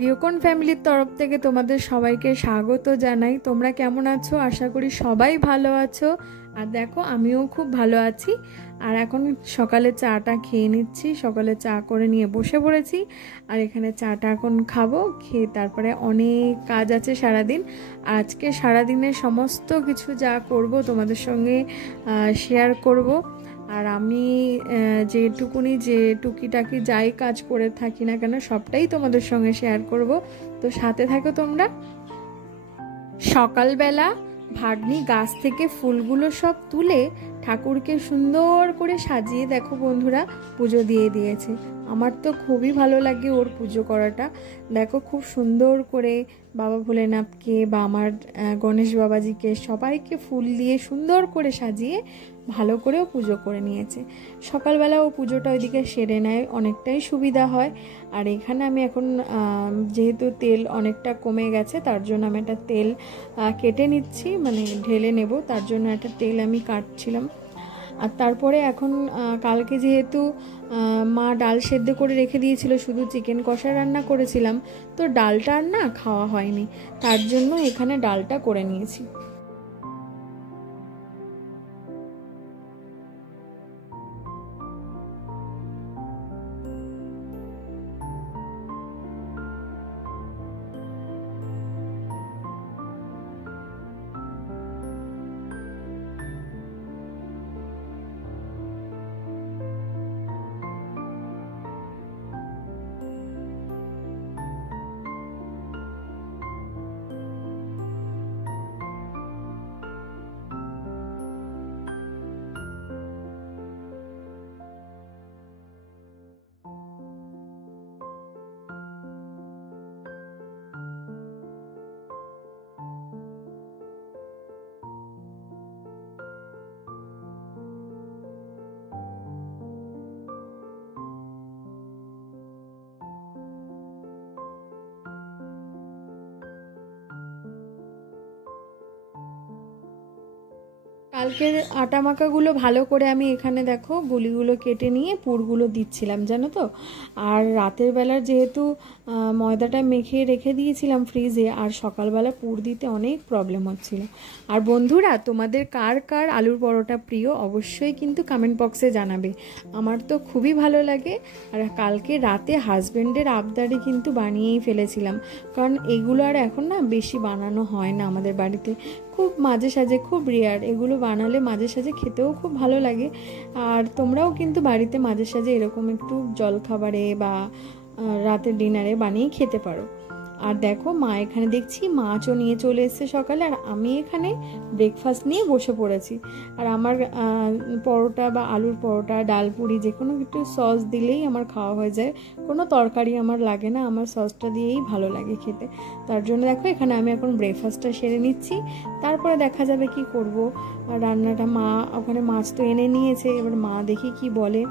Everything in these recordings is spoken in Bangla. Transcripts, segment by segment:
গৃহকোণ ফ্যামিলির তরফ থেকে তোমাদের সবাইকে স্বাগত জানাই। তোমরা কেমন আছো? আশা করি সবাই ভালো আছো। আর দেখো আমিও খুব ভালো আছি। আর এখন সকালে চাটা খেয়ে নিচ্ছি, সকালে চা করে নিয়ে বসে পড়েছি। আর এখানে চাটা এখন খাবো, খেয়ে তারপরে অনেক কাজ আছে সারাদিন। আজকে সারাদিনের সমস্ত কিছু যা করব তোমাদের সঙ্গে শেয়ার করব। আর আমি যে টুকিটাকি যাই কাজ করে থাকি না কেন সবটাই তোমাদের সঙ্গে শেয়ার করব, তো সাথে থাকো তোমরা। সকালবেলা ভাগ্নি গাছ থেকে ফুলগুলো সব তুলে ঠাকুরকে সুন্দর করে সাজিয়ে দেখো বন্ধুরা পুজো দিয়ে দিয়েছে। আমার তো খুবই ভালো লাগে ওর পুজো করাটা। দেখো খুব সুন্দর করে বাবা ভোলেনাথকে বা আমার গণেশ বাবাজিকে সবাইকে ফুল দিয়ে সুন্দর করে সাজিয়ে ভালো করেও পুজো করে নিয়েছে। সকালবেলা ও পুজোটা ওইদিকে সেরে নেয়, অনেকটাই সুবিধা হয়। আর এখানে আমি এখন যেহেতু তেল অনেকটা কমে গেছে তার জন্য আমি একটা তেল কেটে নিচ্ছি, মানে ঢেলে নেব, তার জন্য একটা তেল আমি কাটছিলাম। আর তারপরে এখন কালকে যেহেতু মা ডাল সেদ্ধ করে রেখে দিয়েছিল, শুধু চিকেন কষা রান্না করেছিলাম, তো ডালটা আর না খাওয়া হয়নি, তার জন্য এখানে ডালটা করে নিয়েছি। কালকের আটা মাখাগুলো ভালো করে আমি এখানে দেখো গুলিগুলো কেটে নিয়ে পুরগুলো দিচ্ছিলাম, জানো তো। আর রাতের বেলার যেহেতু ময়দাটা মেখে রেখে দিয়েছিলাম ফ্রিজে, আর সকালবেলা পুর দিতে অনেক প্রবলেম হচ্ছিল। আর বন্ধুরা তোমাদের কার কার আলুর পরোটা প্রিয় অবশ্যই কিন্তু কমেন্ট বক্সে জানাবে। আমার তো খুবই ভালো লাগে। আর কালকে রাতে হাজব্যান্ডের আবদারে কিন্তু বানিয়েই ফেলেছিলাম, কারণ এগুলো আর এখন না বেশি বানানো হয় না আমাদের বাড়িতে, খুব মাঝে সাঝে, খুব রেয়ার। এগুলো বানালে মাঝে সাঝে খেতেও খুব ভালো লাগে। আর তোমরাও কিন্তু বাড়িতে মাঝে সাঝে এরকম একটু জলখাবারে বা রাতের ডিনারে বানিয়ে খেতে পারো। আর দেখো মা এখানে দেখছি মাছও নিয়ে চলে এসেছে সকালে, আর আমি এখানে ব্রেকফাস্ট নিয়ে বসে পড়েছি। আর আমার পরোটা বা আলুর পরোটা, ডাল পুরি যে কোনো একটু সস দিলেই আমার খাওয়া হয়ে যায়, কোনো তরকারি আমার লাগে না, আমার সসটা দিয়েই ভালো লাগে খেতে। তার জন্য দেখো এখানে আমি এখন ব্রেকফাস্টটা সেরে নিচ্ছি, তারপরে দেখা যাবে কি করব রান্নাটা। মা ওখানে মাছ তো এনে নিয়েছে, এবার মা দেখি কি বলে।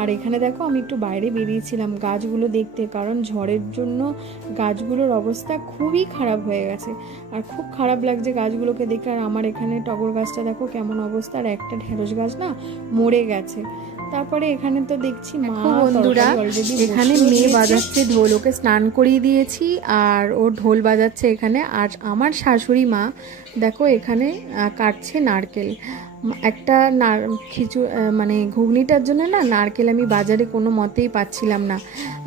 আর এখানে দেখো আমি একটু বাইরে বেরিয়েছিলাম গাছগুলো দেখতে, কারণ ঝড়ের জন্য গাছগুলোর অবস্থা খুবই খারাপ হয়ে গেছে, আর খুব খারাপ লাগছে গাছগুলোকে দেখে। আর আমার এখানে টগর গাছটা দেখো কেমন অবস্থা, আর একটা ঢেঁড়স গাছ না মরে গেছে। তারপরে এখানে তো দেখছি মা বন্ধুরা এখানে মেয়ে বাজাচ্ছে ঢোল, ওকে স্নান করিয়ে দিয়েছি আর ও ঢোল বাজাচ্ছে এখানে। আর আমার শাশুড়ি মা দেখো এখানে কাটছে নারকেল। একটা মানে ঘুগনিটার জন্য না নারকেল আমি বাজারে কোনো মতেই পাচ্ছিলাম না।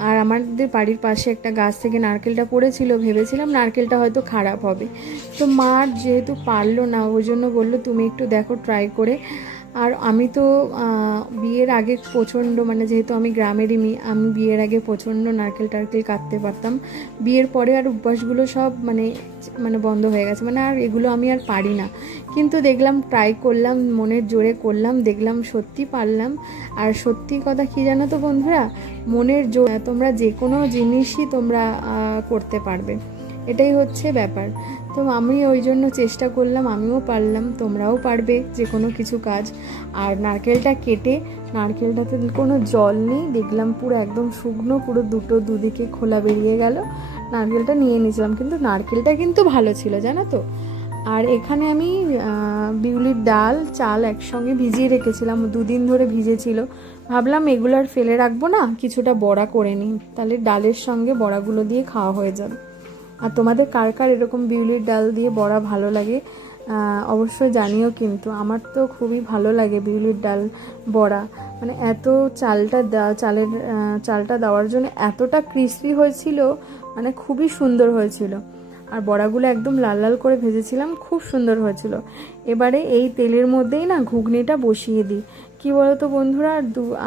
আর আমাদের বাড়ির পাশে একটা গাছ থেকে নারকেলটা পড়েছিল, ভেবেছিলাম নারকেলটা হয়তো খারাপ হবে, তো মা যেহেতু পারলো না ওই জন্য বললো তুমি একটু দেখো ট্রাই করে। আর আমি তো বিয়ের আগে প্রচণ্ড, মানে যেহেতু আমি গ্রামেরই মেয়ে, আমি বিয়ের আগে প্রচণ্ড নারকেল টারকেল কাটতে পারতাম। বিয়ের পরে আর অভ্যাসগুলো সব মানে বন্ধ হয়ে গেছে, মানে আর এগুলো আমি আর পারি না। কিন্তু দেখলাম ট্রাই করলাম, মনের জোরে করলাম, দেখলাম সত্যি পারলাম। আর সত্যি কথা কি জানো তো বন্ধুরা, মনের জোর তোমরা যে কোনো জিনিসই তোমরা করতে পারবে, এটাই হচ্ছে ব্যাপার। তো আমি ওই জন্য চেষ্টা করলাম, আমিও পারলাম, তোমরাও পারবে যে কোনো কিছু কাজ। আর নারকেলটা কেটে, নারকেলটাতে কোনো জল নেই, দেখলাম পুরো একদম শুকনো, পুরো দুদিকে খোলা বেরিয়ে গেল। নারকেলটা নিয়ে নিয়েছিলাম, কিন্তু নারকেলটা কিন্তু ভালো ছিল জানো তো। আর এখানে আমি বিউলির ডাল চাল একসঙ্গে ভিজিয়ে রেখেছিলাম, 2 দিন ধরে ভিজেছিল। ভাবলাম এগুলো আর ফেলে রাখবো না, কিছুটা বড়া করে নিই, তাহলে ডালের সঙ্গে বড়াগুলো দিয়ে খাওয়া হয়ে যাবে। আর তোমাদের কার কার এরকম বিউলির ডাল দিয়ে বড়া ভালো লাগে অবশ্যই জানিও, কিন্তু আমার তো খুবই ভালো লাগে বিউলির ডাল বড়া। মানে এত চালটা দেওয়ার জন্য এতটা ক্রিস্পি হয়েছিল, মানে খুবই সুন্দর হয়েছিল। আর বড়াগুলো একদম লাল লাল করে ভেজেছিলাম, খুব সুন্দর হয়েছিল। এবারে এই তেলের মধ্যেই না ঘুগনিটা বসিয়ে দিই। কি বলতো বন্ধুরা,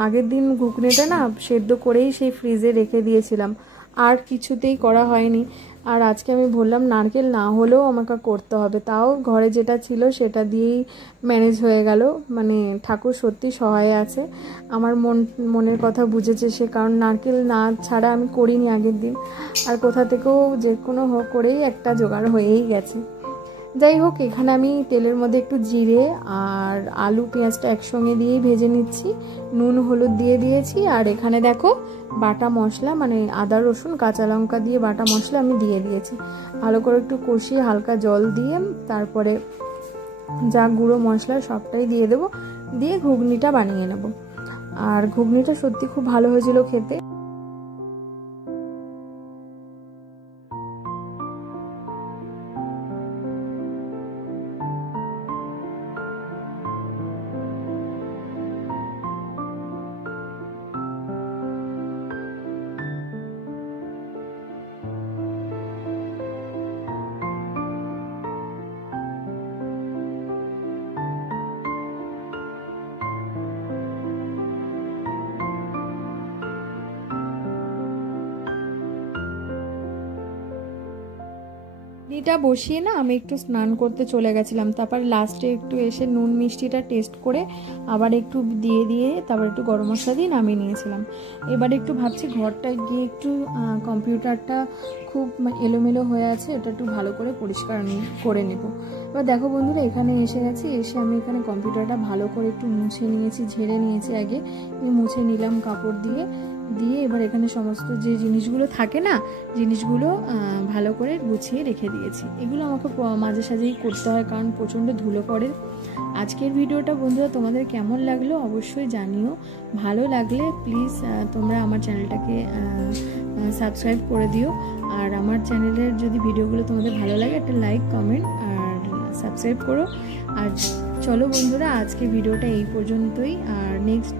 আগের দিন ঘুগনিটা না সেদ্ধ করেই সেই ফ্রিজে রেখে দিয়েছিলাম, আর কিছুতেই করা হয়নি। আর আজকে আমি বললাম নারকেল না হলেও আমাকে করতে হবে, তাও ঘরে যেটা ছিল সেটা দিয়েই ম্যানেজ হয়ে গেল। মানে ঠাকুর সত্যি সহায় আছে, আমার মনের কথা বুঝেছে সে, কারণ নারকেল না ছাড়া আমি করিনি আগের দিন, আর কোথা থেকেও যে কোনো করেই একটা জোগাড় হয়েই গেছে। যাই হোক, এখানে আমি তেলের মধ্যে একটু জিরে আর আলু পেঁয়াজটা একসঙ্গে দিয়েই ভেজে নিচ্ছি, নুন হলুদ দিয়ে দিয়েছি। আর এখানে দেখো বাটা মশলা, মানে আদা রসুন কাঁচা লঙ্কা দিয়ে বাটা মশলা আমি দিয়ে দিয়েছি। ভালো করে একটু কষিয়ে হালকা জল দিয়ে তারপরে যা গুঁড়ো মশলা সবটাই দিয়ে দেবো, দিয়ে ঘুগনিটা বানিয়ে নেব। আর ঘুগনিটা সত্যি খুব ভালো হয়েছিল খেতে। এটা বসিয়ে না আমি একটু স্নান করতে চলে গেছিলাম, তারপর লাস্টে একটু এসে নুন মিষ্টিটা টেস্ট করে আবার একটু দিয়ে তারপর একটু গরম মশলা দিয়ে নামিয়ে নিয়েছিলাম। এবার একটু ভাবছি ঘরটা গিয়ে একটু কম্পিউটারটা খুব এলোমেলো হয়ে আছে, ওটা একটু ভালো করে পরিষ্কার করে নেব। এবার দেখো বন্ধুরা, এখানে এসে গেছি, এসে আমি এখানে কম্পিউটারটা ভালো করে একটু মুছে নিয়েছি, ঝেড়ে নিয়েছি। আগে মুছে নিলাম কাপড় দিয়ে এবার এখানে সমস্ত যে জিনিসগুলো থাকে না, জিনিসগুলো ভালো করে গুছিয়ে রেখে দিয়েছি। এগুলো আমাকে মাঝে সাঝেই করতে হয়, কারণ প্রচণ্ড ধুলো পড়ে। আজকের ভিডিওটা বন্ধুরা তোমাদের কেমন লাগলো অবশ্যই জানিও। ভালো লাগলে প্লিজ তোমরা আমার চ্যানেলটাকে সাবস্ক্রাইব করে দিও। আর আমার চ্যানেলের যদি ভিডিওগুলো তোমাদের ভালো লাগে একটা লাইক কমেন্ট আর সাবস্ক্রাইব করো। আর চলো বন্ধুরা, আজকে ভিডিওটা এই পর্যন্তই। আর নেক্সট